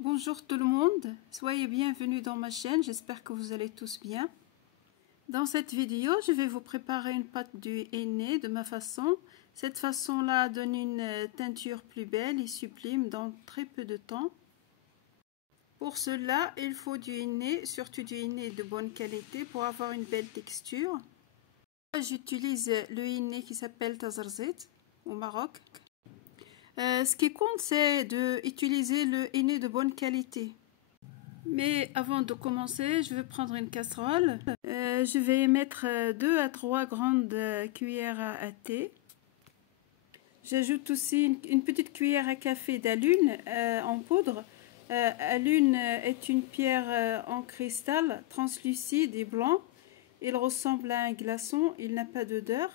Bonjour tout le monde, soyez bienvenus dans ma chaîne, j'espère que vous allez tous bien. Dans cette vidéo, je vais vous préparer une pâte du henné de ma façon. Cette façon-là donne une teinture plus belle et sublime dans très peu de temps. Pour cela, il faut du henné, surtout du henné de bonne qualité pour avoir une belle texture. J'utilise le henné qui s'appelle Tazarzit au Maroc. Ce qui compte, c'est d'utiliser le henné de bonne qualité. Mais avant de commencer, je vais prendre une casserole. Je vais mettre 2 à 3 grandes cuillères à thé. J'ajoute aussi une petite cuillère à café d'alune en poudre. Alune est une pierre en cristal translucide et blanc. Il ressemble à un glaçon, il n'a pas d'odeur.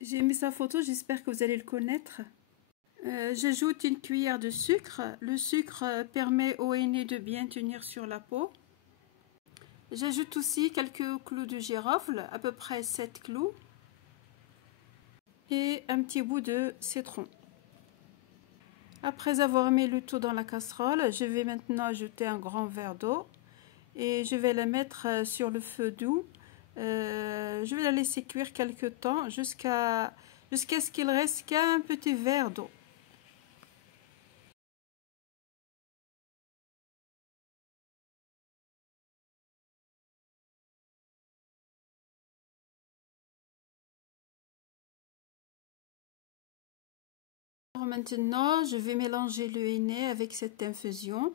J'ai mis sa photo, j'espère que vous allez le connaître. J'ajoute une cuillère de sucre. Le sucre permet au henné de bien tenir sur la peau. J'ajoute aussi quelques clous de girofle, à peu près 7 clous. Et un petit bout de citron. Après avoir mis le tout dans la casserole, je vais maintenant ajouter un grand verre d'eau. Et je vais la mettre sur le feu doux. Je vais la laisser cuire quelques temps jusqu'à ce qu'il reste qu'un petit verre d'eau. Maintenant, je vais mélanger le henné avec cette infusion.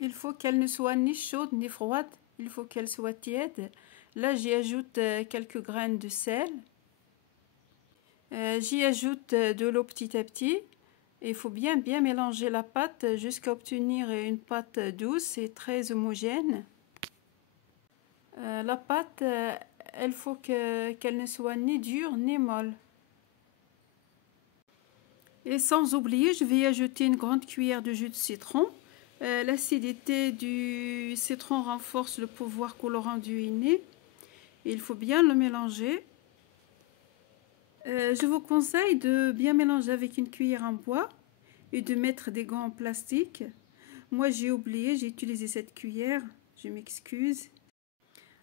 Il faut qu'elle ne soit ni chaude ni froide, il faut qu'elle soit tiède. Là, j'y ajoute quelques graines de sel. J'y ajoute de l'eau petit à petit. Il faut bien mélanger la pâte jusqu'à obtenir une pâte douce et très homogène. La pâte, il faut qu'elle ne soit ni dure ni molle. Et sans oublier, je vais y ajouter une grande cuillère de jus de citron. L'acidité du citron renforce le pouvoir colorant du henné. Il faut bien le mélanger. Je vous conseille de bien mélanger avec une cuillère en bois et de mettre des gants en plastique. Moi, j'ai oublié, j'ai utilisé cette cuillère. Je m'excuse.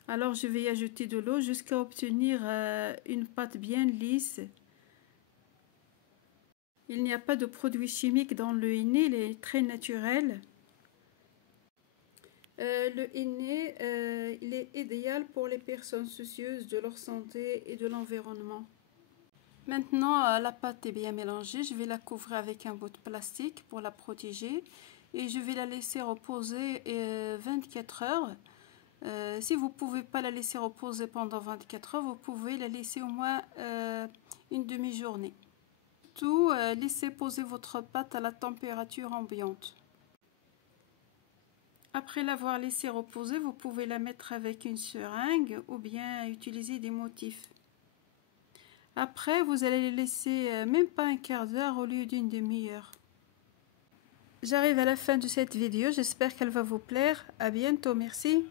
Alors, je vais y ajouter de l'eau jusqu'à obtenir une pâte bien lisse. Il n'y a pas de produits chimiques dans le henné, il est très naturel. Le henné, il est idéal pour les personnes soucieuses de leur santé et de l'environnement. Maintenant, la pâte est bien mélangée. Je vais la couvrir avec un bout de plastique pour la protéger. Et je vais la laisser reposer 24 heures. Si vous ne pouvez pas la laisser reposer pendant 24 heures, vous pouvez la laisser au moins une demi-journée. Tout, laissez poser votre pâte à la température ambiante. Après l'avoir laissée reposer, vous pouvez la mettre avec une seringue ou bien utiliser des motifs. Après, vous allez les laisser même pas un quart d'heure au lieu d'une demi-heure. J'arrive à la fin de cette vidéo, j'espère qu'elle va vous plaire. À bientôt, merci.